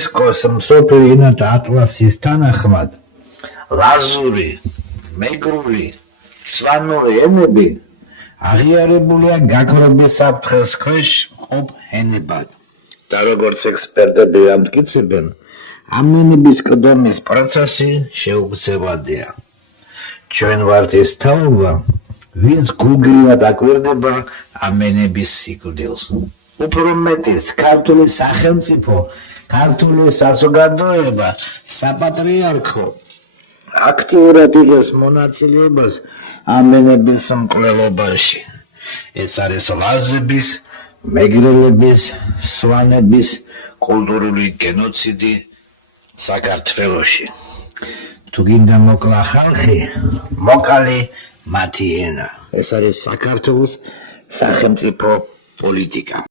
იუნესკოს მსოფლიო ენათა ატლასის თანახმად ლაზური, მეგრული, სვანური ენები აღიარებულია გაქრობის საფრთხეს ქვეშ მყოფ ენებად. და როგორც ექსპერტები ამტკიცებენ, ამ ენების კდომის პროცესი შეუცვლელადია. ჩვენ ვართ ის თაობა, ვინც გულგრილად აკვირდება ამ ენების სიკვდილს. უფრო მეტიც, ქართული სახელმწიფო, ქართული საზოგადოება, საპატრიარქო აქტიურად იღებს მონაწილეობას ამ ენების მკვლელობაში. ეს არის ლაზების, მეგრელების, სვანების კულტურული გენოციდი საქართველოში. თუ გინდა მოკლა ხალხი, მოკალი მათი ენა. ეს არის საქართველოს სახელმწიფო პოლიტიკა.